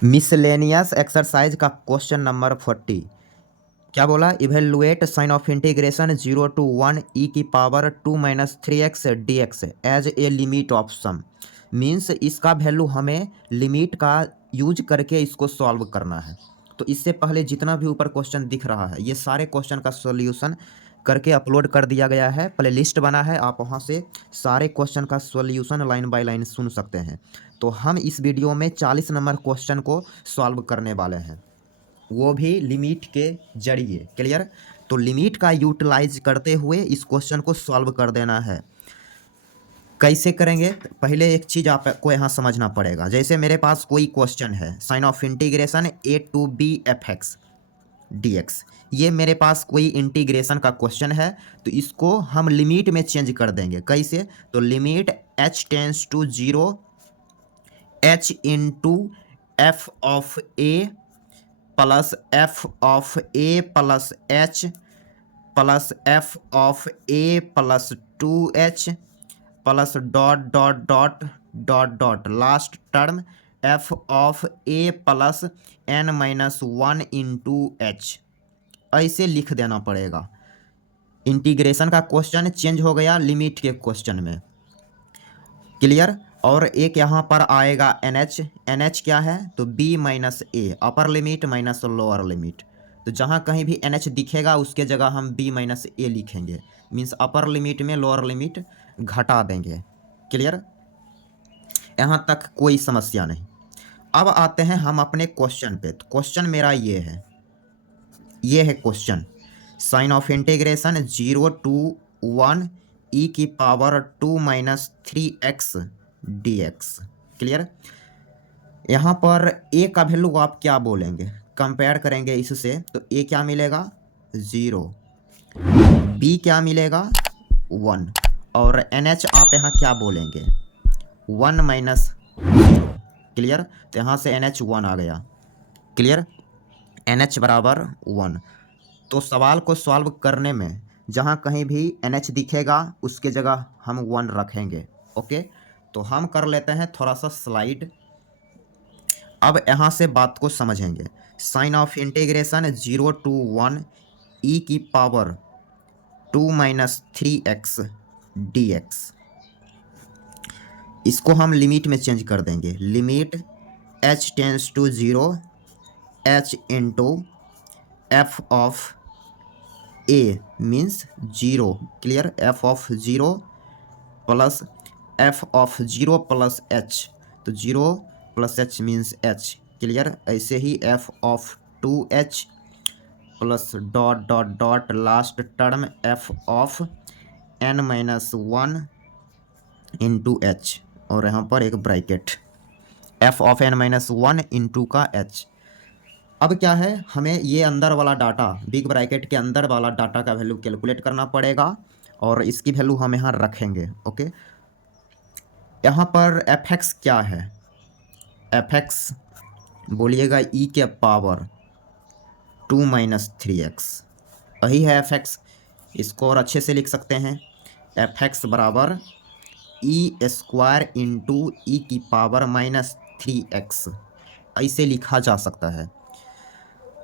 Miscellaneous exercise का question number 40 क्या बोला? Evaluate sign of integration 0 to 1 e की power 2 minus 3x dx as a limit of sum. Means इसका value हमें limit का use करके इसको सॉल्व करना है। तो इससे पहले जितना भी ऊपर क्वेश्चन दिख रहा है ये सारे क्वेश्चन का सॉल्यूशन करके अपलोड कर दिया गया है, प्ले लिस्ट बना है, आप वहाँ से सारे क्वेश्चन का सॉल्यूशन लाइन बाय लाइन सुन सकते हैं। तो हम इस वीडियो में 40 नंबर क्वेश्चन को सॉल्व करने वाले हैं, वो भी लिमिट के जरिए। क्लियर? तो लिमिट का यूटिलाइज करते हुए इस क्वेश्चन को सॉल्व कर देना है। कैसे करेंगे? पहले एक चीज़ आपको यहाँ समझना पड़ेगा। जैसे मेरे पास कोई क्वेश्चन है, sign of integration a to b fx dx, ये मेरे पास कोई इंटीग्रेशन का क्वेश्चन है, तो इसको हम लिमिट में चेंज कर देंगे। कैसे? तो limit h tends to 0 h into F of A plus F of A plus H plus F of A plus 2h plus dot dot dot dot dot last term F of A plus n minus 1 into H. ऐसे लिख देना पड़ेगा। Integration का question change हो गया limit के question में। Clear? और एक यहाँ पर आएगा NH। NH क्या है? तो b minus a, upper limit minus lower limit. तो जहाँ कहीं भी NH दिखेगा उसके जगह हम b माइनस ए लिखेंगे। मीन्स अपर लिमिट में लोअर लिमिट घटा देंगे। क्लियर? यहाँ तक कोई समस्या नहीं। अब आते हैं हम अपने क्वेश्चन पे। तो क्वेश्चन मेरा ये है question, sign of integration 0 to 1 e की power 2 minus 3x dx। Clear? यहाँ पर a का वैल्यू आप क्या बोलेंगे? कंपेयर करेंगे इससे, तो a क्या मिलेगा? 0, b क्या मिलेगा? 1, और NH आप यहाँ क्या बोलेंगे? 1 माइनस। क्लियर? तो यहाँ से NH 1 आ गया। क्लियर? NH बराबर 1। तो सवाल को सॉल्व करने में जहाँ कहीं भी NH दिखेगा उसके जगह हम 1 रखेंगे। ओके, तो हम कर लेते हैं थोड़ा सा स्लाइड। अब यहाँ से बात को समझेंगे। Sign of integration 0 to 1 e की पावर 2 माइनस 3x dx, इसको हम लिमिट में चेंज कर देंगे। Limit h tends to 0 h into F of a means 0। Clear? F of 0 plus F of 0 plus h, तो 0 plus h means h. Clear? ऐसे ही f of 2h plus dot dot dot last term F of n minus 1 into h, और यहाँ पर एक bracket F of n minus 1 into का h। अब क्या है, हमें ये अंदर वाला डाटा, बिग ब्रैकेट के अंदर वाला डाटा का वैल्यू कैलकुलेट करना पड़ेगा, और इसकी वैल्यू हम यहाँ रखेंगे। ओके, यहाँ पर fx क्या है? fx बोलिएगा e के पावर 2 माइनस 3x, वही है fx। इसको और अच्छे से लिख सकते हैं, fx बराबर e स्क्वायर इंटू ई की पावर माइनस 3x, ऐसे लिखा जा सकता है।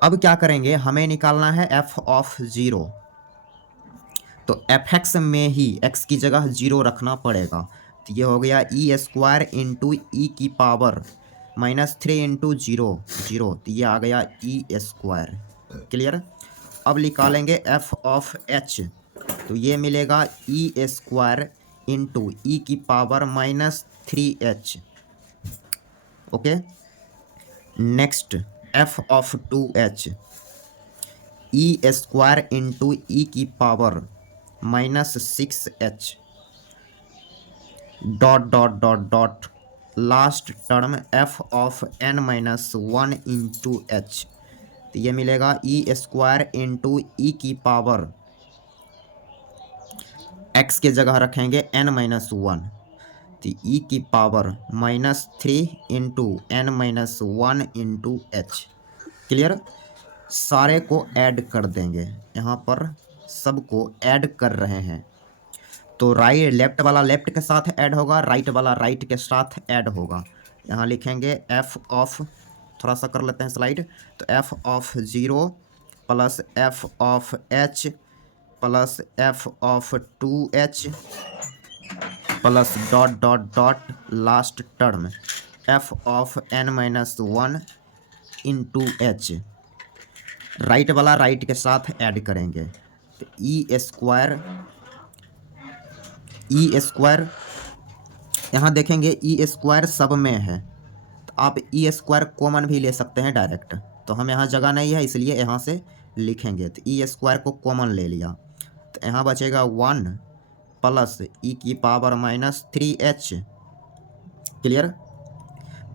अब क्या करेंगे, हमें निकालना है f ऑफ 0, तो fx में ही x की जगह 0 रखना पड़ेगा। तो ये हो गया e स्क्वायर इंटू ई की पावर माइनस 3 इंटू 0 0, तो ये आ गया e स्क्वायर। क्लियर? अब निकालेंगे f ऑफ h, तो ये मिलेगा e स्क्वायर इंटू ई की power minus 3h। Okay, next f of 2h, e square into e की power minus 6h dot dot dot dot last term f of n minus 1 into h, तो ये मिलेगा e square into e की power, x के जगह रखेंगे n minus 1, तो e की power minus 3 into n minus 1 into H. Clear? सारे को ऐड कर देंगे, यहाँ पर सबको ऐड कर रहे हैं। तो राइट, लेफ्ट वाला लेफ्ट के साथ ऐड होगा, राइट वाला राइट के साथ ऐड होगा। यहाँ लिखेंगे f ऑफ, थोड़ा सा कर लेते हैं स्लाइड। तो F of zero plus F of H plus F of two H plus dot dot dot last term F of N minus one into H. Right वाला राइट के साथ ऐड करेंगे तो ई स्क्वायर यहाँ देखेंगे E square सब में है, तो आप ई स्क्वायर कॉमन भी ले सकते हैं डायरेक्ट, तो हम यहाँ जगह नहीं है इसलिए यहाँ से लिखेंगे। तो ई स्क्वायर को कॉमन ले लिया तो यहाँ बचेगा वन प्लस ई की power minus three h, clear,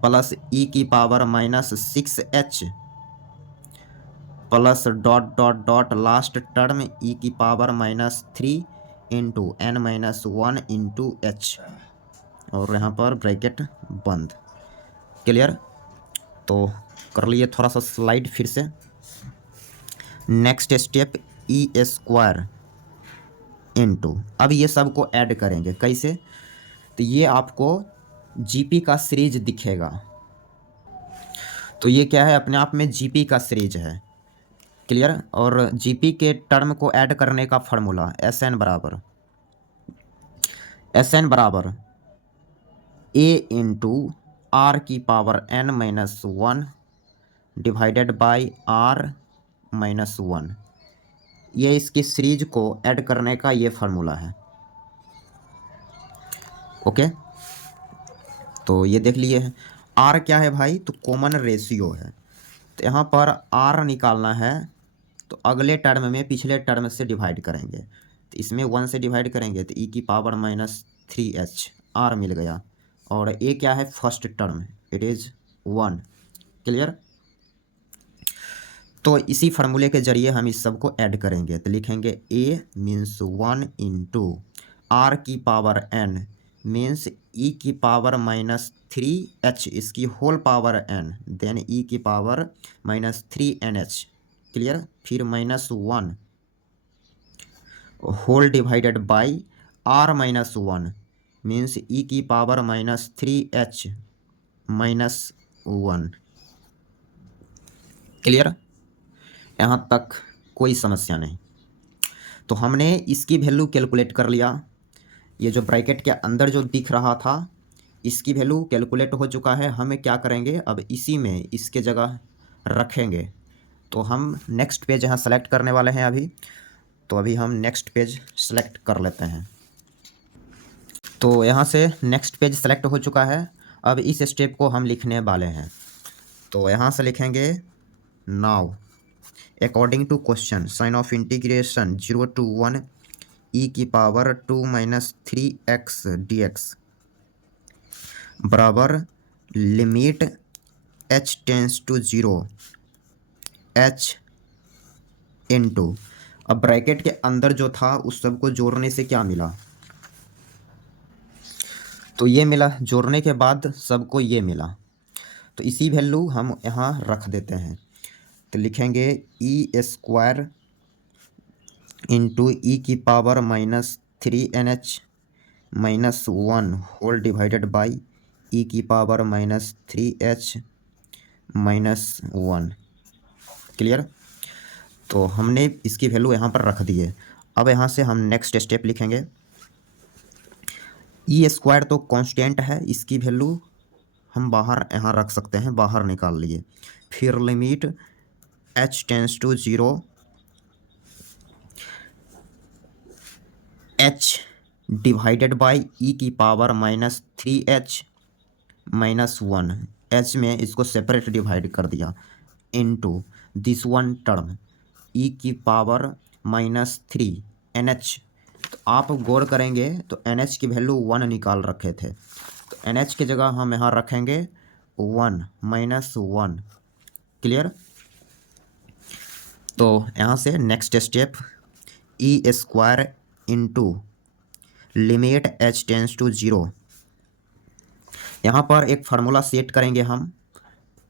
plus e की power minus six h plus dot dot dot last term e की power minus three into n minus one into h, और यहाँ पर ब्रैकेट बंद, clear. तो कर लिए थोड़ा सा स्लाइड फिर से। Next step E square into, अब ये सब को ऐड करेंगे कैसे, तो ये आपको जीपी का सीरीज दिखेगा। तो ये क्या है, अपने आप में जीपी का सीरीज है, क्लियर। और जीपी के टर्म को ऐड करने का फार्मूला एस एन बराबर ए इंटू आर की power N minus one divided by are minus one, ये इसकी सीरीज को ऐड करने का ये फार्मूला है, ओके। तो ये देख लिए है। आर क्या है भाई, तो कॉमन रेशियो है, तो यहाँ पर आर निकालना है तो अगले टर्म में पिछले टर्म से डिवाइड करेंगे, तो इसमें वन से डिवाइड करेंगे तो ई की power minus three h r मिल गया, और ए क्या है first term, it is one, clear. तो इसी फार्मूले के जरिए हम इस सब को ऐड करेंगे, तो लिखेंगे a means one into are की पावर एन मीन्स ई की पावर माइनस थ्री एच इसकी whole power n, then e की power minus three n h, clear, फिर minus one whole divided by are minus one means e की power minus three h minus one, clear. यहाँ तक कोई समस्या नहीं। तो हमने इसकी वैल्यू कैलकुलेट कर लिया, ये जो ब्रैकेट के अंदर जो दिख रहा था इसकी वैल्यू कैलकुलेट हो चुका है। हमें क्या करेंगे, अब इसी में इसके जगह रखेंगे। तो हम नेक्स्ट पेज यहाँ सेलेक्ट करने वाले हैं अभी, तो अभी हम नेक्स्ट पेज सेलेक्ट कर लेते हैं। तो यहाँ से नेक्स्ट पेज सेलेक्ट हो चुका है, अब इस स्टेप को हम लिखने वाले हैं। तो यहाँ से लिखेंगे now according to question sign of integration 0 to 1 e की power 2 minus three x d x बराबर limit H tends to zero h into, अब ब्रैकेट के अंदर जो था उस सब को जोड़ने से क्या मिला, तो ये मिला, जोड़ने के बाद सबको ये मिला, तो इसी वैल्यू हम यहाँ रख देते हैं। तो लिखेंगे ई स्क्वायर इंटू ई की power minus three n h minus one whole divided by e की power minus three h minus one, clear. तो हमने इसकी वैल्यू यहाँ पर रख दी है। अब यहाँ से हम नेक्स्ट स्टेप लिखेंगे। ई स्क्वायर तो कांस्टेंट है, इसकी वैल्यू हम बाहर यहाँ रख सकते हैं, बाहर निकाल लिए। फिर limit H tends to zero h divided by e की power minus three h minus one, h में इसको सेपरेट डिवाइड कर दिया, into this one term e की power minus three n h. तो आप गौर करेंगे तो एन एच की वैल्यू वन निकाल रखे थे, तो एन एच की जगह हम यहाँ रखेंगे वन माइनस वन, क्लियर। तो यहाँ से next step E square into limit H tends to zero, यहाँ पर एक फार्मूला सेट करेंगे हम,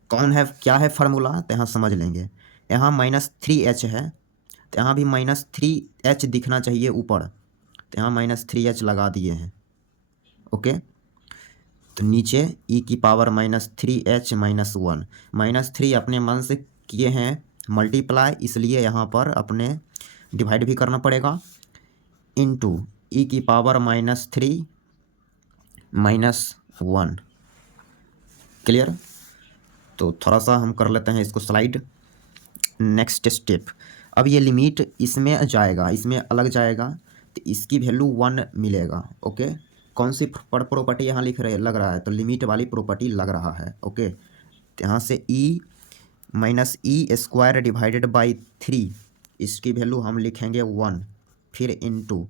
कौन है क्या है फार्मूला, तो यहाँ समझ लेंगे। यहाँ माइनस थ्री एच है तो यहाँ भी माइनस थ्री एच दिखना चाहिए ऊपर, तो यहाँ माइनस थ्री एच लगा दिए हैं, ओके। तो नीचे ई की पावर -3h-1 -3 अपने मन से किए हैं मल्टीप्लाई, इसलिए यहाँ पर अपने डिवाइड भी करना पड़ेगा, इनटू ई की पावर -3 -1। क्लियर। तो थोड़ा सा हम कर लेते हैं इसको स्लाइड। नेक्स्ट स्टेप, अब ये लिमिट इसमें जाएगा, इसमें अलग जाएगा, तो इसकी वैल्यू 1 मिलेगा। ओके, कौन सी प्रॉपर्टी यहाँ लग रहा है, तो लिमिट वाली प्रॉपर्टी लग रहा है। ओके, तो यहाँ से ई -e² डिवाइडेड बाई 3, इसकी वैल्यू हम लिखेंगे 1, फिर इनटू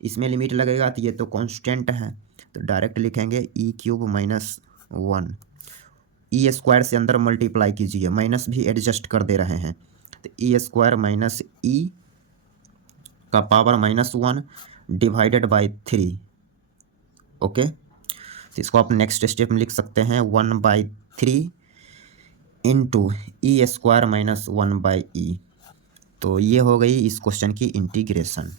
इसमें लिमिट लगेगा तो ये तो कांस्टेंट है, तो डायरेक्ट लिखेंगे e³ -1। e² से अंदर मल्टीप्लाई कीजिए, माइनस भी एडजस्ट कर दे रहे हैं, तो e² -e का पावर -1 डिवाइडेड बाई 3। ओके, तो इसको आप नेक्स्ट स्टेप में लिख सकते हैं 1/3 इंटू e² -1/e। तो ये हो गई इस क्वेश्चन की इंटीग्रेशन।